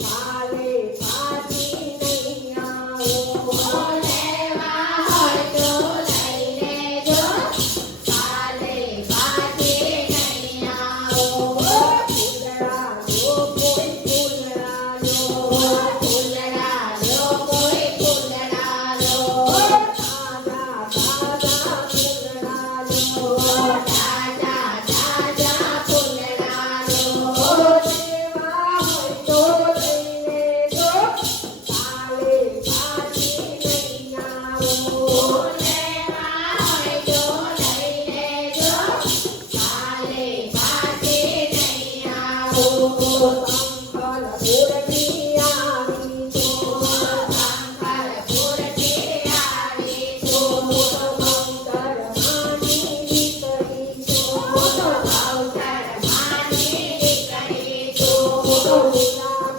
કાલે પાછી નહીં આવો લેવા હોય તો લઈ લેજો કાલે પાછી નહીં આવો ફૂલડા લો કોઈ ફૂલડા લો ફૂલડા લો કોઈ ફૂલડા લો તાજા તાજા ફૂલડા લો તાજા તાજા ફૂલડા લો લેવા હોય તો લઈ લેજો કાલે પાછી નહીં આવો લેવા હોય તો લઈ લેજો કાલે પાછી નહીં આવો શંકર ફૂલડી આવી છો શંકર ફૂલથી આવીશું મંગળ માની દીકરી છો અવસર માની દીકરી છું ગુલાબ